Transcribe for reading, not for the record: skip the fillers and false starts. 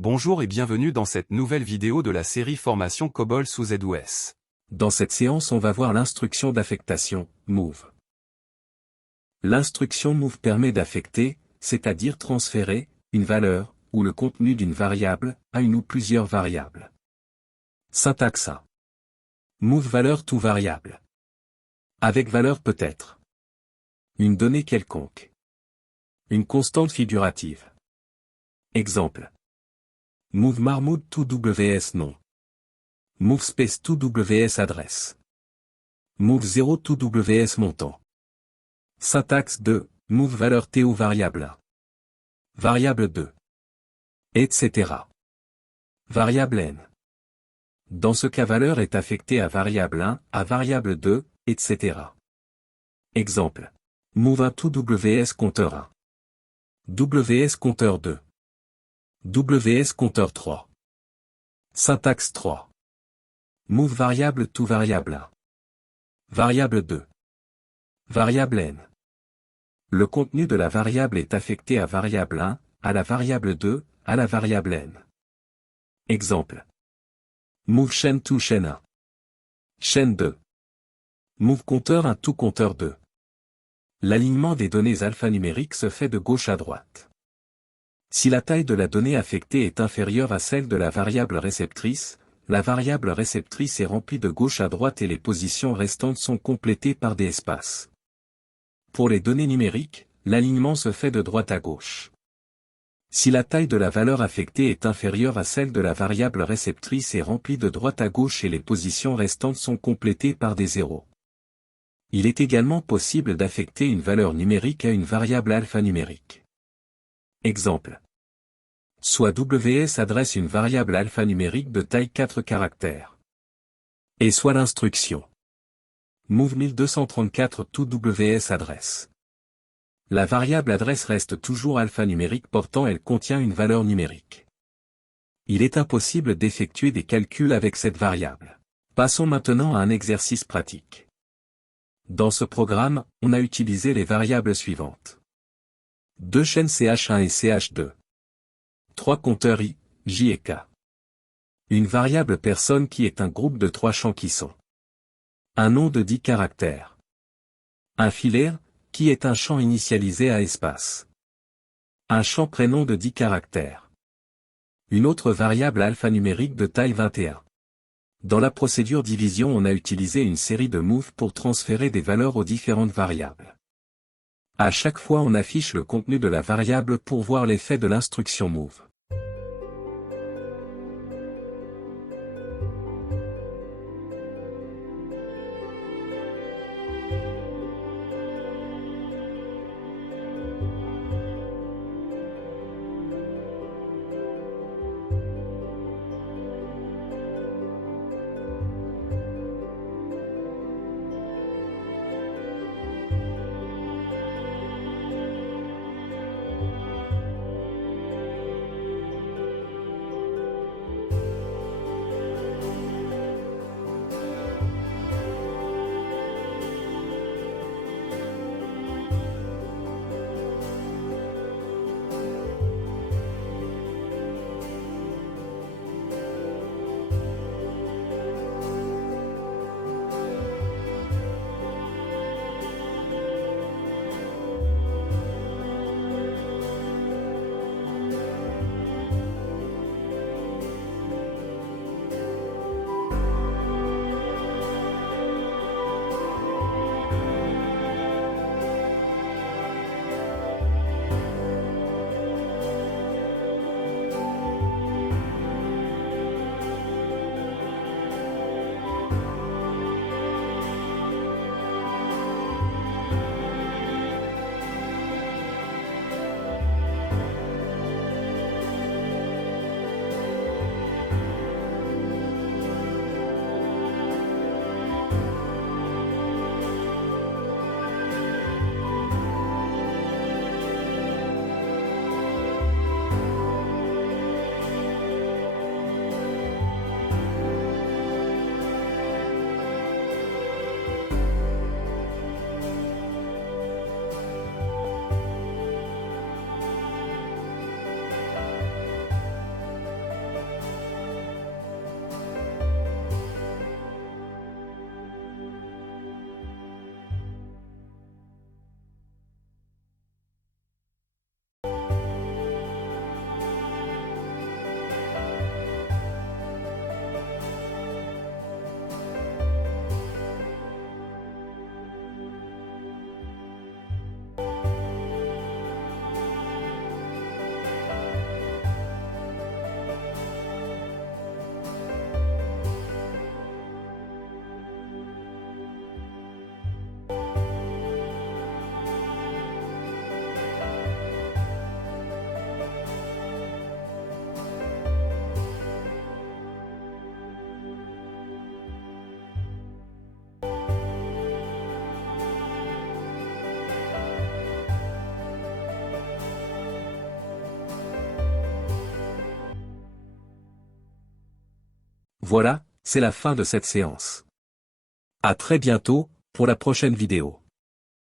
Bonjour et bienvenue dans cette nouvelle vidéo de la série Formation COBOL sous ZOS. Dans cette séance on va voir l'instruction d'affectation, move. L'instruction move permet d'affecter, c'est-à-dire transférer, une valeur, ou le contenu d'une variable, à une ou plusieurs variables. Syntaxe A. Move valeur to variable. Avec valeur peut être une donnée quelconque. Une constante figurative. Exemple. Move marmoud to WS nom. Move space to WS adresse. Move 0 to WS montant. Syntaxe 2, move valeur T ou variable 1. Variable 2. Etc. Variable N. Dans ce cas valeur est affectée à variable 1, à variable 2, etc. Exemple. Move 1 to WS compteur 1. WS compteur 2. WS compteur 3. Syntaxe 3. Move variable to variable 1. Variable 2. Variable N. Le contenu de la variable est affecté à variable 1, à la variable 2, à la variable N. Exemple. Move chaîne to chaîne 1. Chaîne 2. Move compteur 1 to compteur 2. L'alignement des données alphanumériques se fait de gauche à droite. Si la taille de la donnée affectée est inférieure à celle de la variable réceptrice, la variable réceptrice est remplie de gauche à droite et les positions restantes sont complétées par des espaces. Pour les données numériques, l'alignement se fait de droite à gauche. Si la taille de la valeur affectée est inférieure à celle de la variable réceptrice et remplie de droite à gauche et les positions restantes sont complétées par des zéros. Il est également possible d'affecter une valeur numérique à une variable alphanumérique. Exemple. Soit WS adresse une variable alphanumérique de taille 4 caractères. Et soit l'instruction. Move 1234 to WS adresse. La variable adresse reste toujours alphanumérique portant elle contient une valeur numérique. Il est impossible d'effectuer des calculs avec cette variable. Passons maintenant à un exercice pratique. Dans ce programme, on a utilisé les variables suivantes. 2 chaînes CH1 et CH2. 3 compteurs I, J et K. Une variable personne qui est un groupe de 3 champs qui sont. Un nom de 10 caractères. Un filaire, qui est un champ initialisé à espace. Un champ prénom de 10 caractères. Une autre variable alphanumérique de taille 21. Dans la procédure division on a utilisé une série de moves pour transférer des valeurs aux différentes variables. À chaque fois on affiche le contenu de la variable pour voir l'effet de l'instruction move. Voilà, c'est la fin de cette séance. À très bientôt, pour la prochaine vidéo.